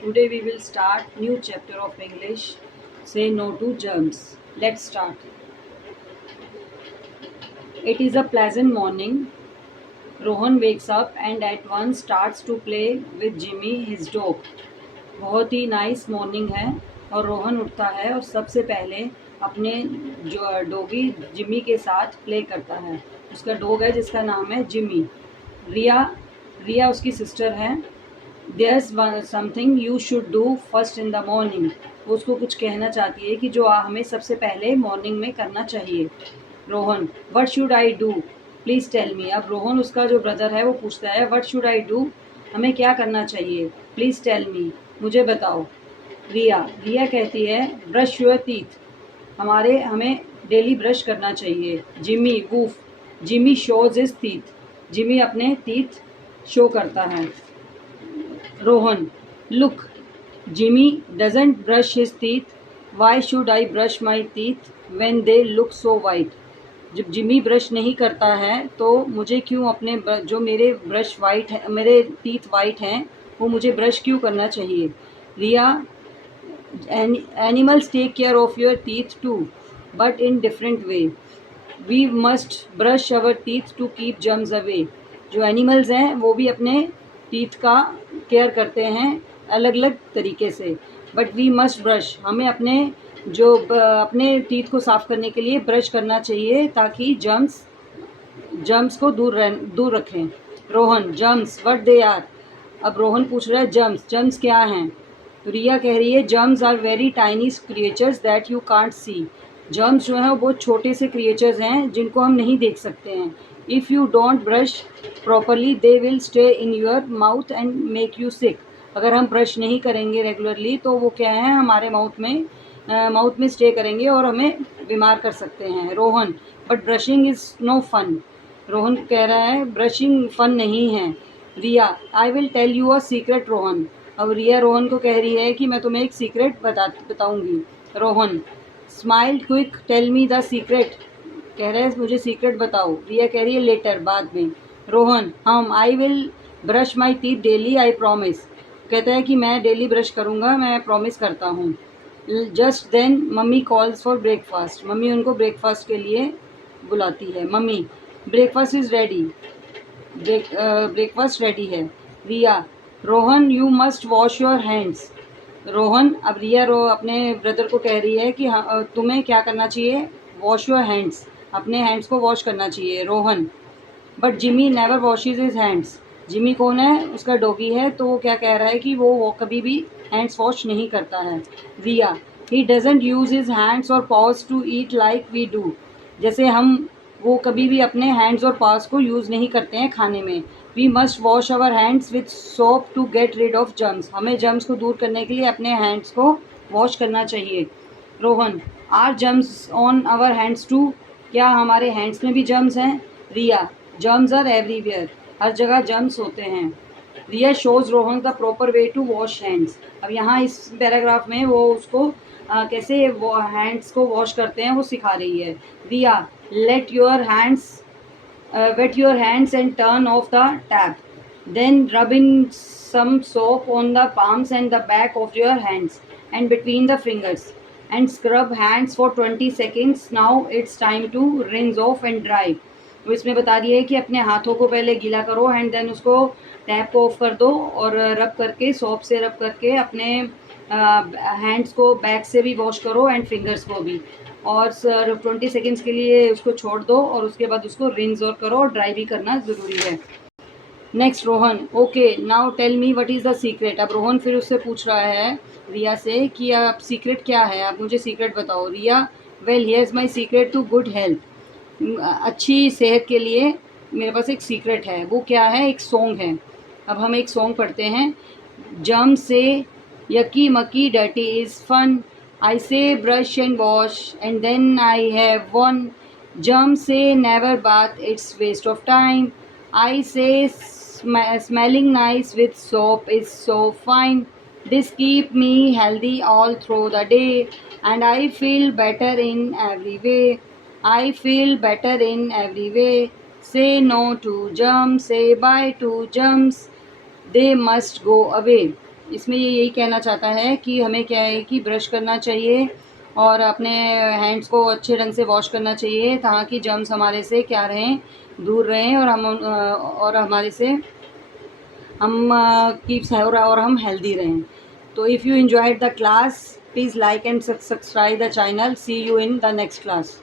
Today we will start new chapter of English. Say no to germs. Let's start. It is a pleasant morning. Rohan wakes up and at once starts to play with Jimmy, his dog. बहुत ही nice morning है और रोहन उठता है और सबसे पहले अपने जो डॉगी जिमी के साथ प्ले करता है। उसका डॉग है जिसका नाम है जिमी। रिया रिया उसकी सिस्टर है। There's something you should do first in the morning. वो उसको कुछ कहना चाहती है कि जो हमें सबसे पहले मॉर्निंग में करना चाहिए। Rohan what should I do please tell me. अब रोहन उसका जो ब्रदर है वो पूछता है व्हाट शुड आई डू, हमें क्या करना चाहिए, प्लीज़ टेल मी, मुझे बताओ। रिया रिया कहती है ब्रश योर टीथ, हमें डेली ब्रश करना चाहिए। Jimmy woof Jimmy shows his teeth, Jimmy अपने टीथ शो करता है। Rohan look Jimmy doesn't brush his teeth, why should I brush my teeth when they look so white. जब Jimmy brush नहीं करता है तो मुझे क्यों अपने जो मेरे ब्रश वाइट है, मेरे टीथ वाइट हैं, वो मुझे ब्रश क्यों करना चाहिए। Riya animals take care of your teeth too but in different way, we must brush our teeth to keep germs away. जो एनिमल्स हैं वो भी अपने टीथ का केयर करते हैं अलग अलग तरीके से, बट वी मस्ट ब्रश, हमें अपने टीथ को साफ़ करने के लिए ब्रश करना चाहिए ताकि जर्म्स को दूर रखें। Rohan germs what they are. अब रोहन पूछ रहा है जर्म्स क्या हैं। तो रिया कह रही है germs are very tiny creatures that you can't see. Germs जो हैं वो बहुत छोटे से क्रिएचर्स हैं जिनको हम नहीं देख सकते हैं। If you don't brush properly they will stay in your mouth and make you sick. अगर हम ब्रश नहीं करेंगे रेगुलरली तो वो क्या है हमारे माउथ में स्टे करेंगे और हमें बीमार कर सकते हैं। Rohan but brushing is no fun. Rohan कह रहा है ब्रशिंग फन नहीं है। Riya I will tell you a secret Rohan. अब रिया रोहन को कह रही है कि मैं तुम्हें एक सीक्रेट बताऊंगी। Rohan smile quick tell me the secret, कह रहे हैं मुझे सीक्रेट बताओ। रिया कह रही है लेटर, बाद में। Rohan I will brush my teeth daily I promise, कहता है कि मैं डेली ब्रश करूँगा, मैं प्रॉमिस करता हूँ। Just then mummy calls for breakfast, mummy उनको ब्रेकफास्ट के लिए बुलाती है। Mummy breakfast is ready, breakfast ready है। Riya Rohan you must wash your hands. Rohan अब रिया अपने ब्रदर को कह रही है कि तुम्हें क्या करना चाहिए, वॉश योर हैंड्स, अपने हैंड्स को वॉश करना चाहिए। Rohan but Jimmy never washes his hands. Jimmy कौन है, उसका डॉगी है, तो वो क्या कह रहा है कि वो कभी भी हैंड्स वॉश नहीं करता है। Riya he doesn't use his hands और paws to eat like we do, जैसे वो कभी भी अपने हैंड्स और पास को यूज़ नहीं करते हैं खाने में। We must wash our hands with soap to get rid of germs, हमें जर्म्स को दूर करने के लिए अपने हैंड्स को वॉश करना चाहिए। Rohan are germs on our hands too, क्या हमारे हैंड्स में भी जर्म्स हैं। रिया जर्म्स आर एवरीवेयर, हर जगह जर्म्स होते हैं। Riya shows Rohan the proper way to wash hands. अब यहाँ इस पैराग्राफ में वो उसको कैसे वो हैंड्स को वॉश करते हैं वो सिखा रही है। Riya let your hands wet your hands and turn off the tap, then rub in some soap on the palms and the back of your hands and between the fingers and scrub hands for 20 seconds. Now it's time to rinse off and dry. वो इसमें बता दिया है कि अपने हाथों को पहले गीला करो एंड देन उसको टैप को ऑफ कर दो और रब करके, सॉप से रब करके अपने हैंड्स को बैक से भी वॉश करो एंड फिंगर्स को भी, और 20 सेकेंड्स के लिए उसको छोड़ दो और उसके बाद उसको रिंस और करो और ड्राई भी करना ज़रूरी है। Next Rohan okay now tell me what is the secret. अब रोहन फिर उससे पूछ रहा है रिया से कि आप सीक्रेट क्या है, आप मुझे सीक्रेट बताओ। Riya well here's my secret to good health, अच्छी सेहत के लिए मेरे पास एक सीक्रेट है। वो क्या है, एक सॉन्ग है। अब हम एक सॉन्ग पढ़ते हैं। जम से yucky mucky dirty is fun, I say brush and wash and then I have one. Germs say never bath, it's waste of time, I say smelling nice with soap is so fine. This keep me healthy all through the day and I feel better in every way, I feel better in every way. Say no to germs, say bye to germs, they must go away. इसमें ये यही कहना चाहता है कि हमें क्या है कि ब्रश करना चाहिए और अपने हैंड्स को अच्छे ढंग से वॉश करना चाहिए ताकि जर्म्स हमारे से क्या रहें, दूर रहें और और हमारे से हम कीप्स और हम हेल्दी रहें। तो if you enjoyed the class, please like and subscribe the channel. See you in the next class.